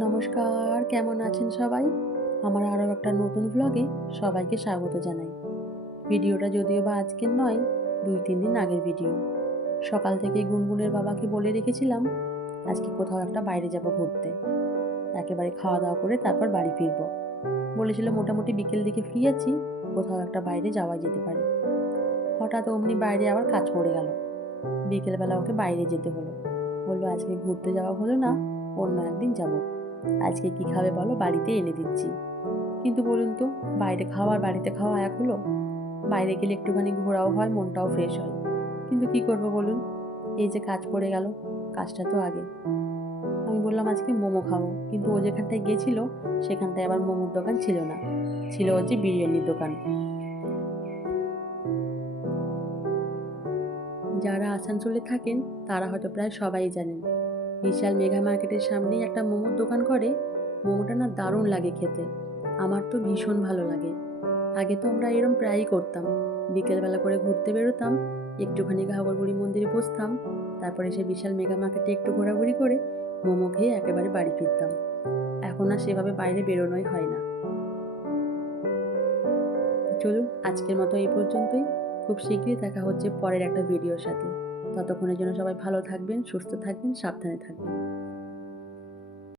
নমস্কার, কেমন আছেন সবাই? আমার আরও একটা নতুন ভ্লগে সবাইকে স্বাগত জানাই। ভিডিওটা যদিও বা আজকের নয়, ২-৩ দিন আগের ভিডিও। সকাল থেকে গুনগুনের বাবাকে বলে রেখেছিলাম আজকে কোথাও একটা বাইরে যাব ঘুরতে। একেবারে খাওয়া দাওয়া করে তারপর বাড়ি ফিরব। বলেছিল মোটামুটি বিকেল দিকে ফ্রি আছি, কোথাও একটা বাইরে যাওয়া যেতে পারে। হঠাৎ অমনি বাইরে আবার কাজ পড়ে গেল। বিকেলবেলা ওকে বাইরে যেতে হলো। বলল আজকে ঘুরতে যাওয়া হলো না, অন্য একদিন যাব। আজকে কি খাবে বলো, বাড়িতে এনে দিচ্ছি। কিন্তু বলুন তো, বাইরে খাওয়া আর বাড়িতে খাওয়া এক হলো? বাইরে গেলে একটুখানি ঘোরাও হয়, মনটাও ফ্রেশ হয়। কিন্তু কি করব বলুন, এই যে কাজ পড়ে গেল, কাজটা তো আগে। আমি বললাম আজকে মোমো খাবো, কিন্তু ও যেখানটায় গেছিল সেখানটায় আবার মোমোর দোকান ছিল না, ছিল হচ্ছে বিরিয়ানির দোকান। যারা আসানসোলে থাকেন তারা হয়তো প্রায় সবাই জানেন, বিশাল মেঘা মার্কেটের সামনেই একটা মোমোর দোকান করে। মোমোটা না দারুণ লাগে খেতে, আমার তো ভীষণ ভালো লাগে। আগে তো আমরা এরম প্রায়ই করতাম, বিকেলবেলা করে ঘুরতে বেরোতাম, একটুখানি ঘাগরবুড়ি মন্দিরে বসতাম, তারপরে সে বিশাল মেগা মার্কেটে একটু ঘোরাঘুরি করে মোমো খেয়ে একেবারে বাড়ি ফিরতাম। এখন আর সেভাবে বাইরে বেরোনোই হয় না। চলুন আজকের মতো এই পর্যন্তই। খুব শীঘ্রই দেখা হচ্ছে পরের একটা ভিডিওর সাথে। ততক্ষণের জন্য সবাই ভালো থাকবেন, সুস্থ থাকবেন, সাবধানে থাকবেন।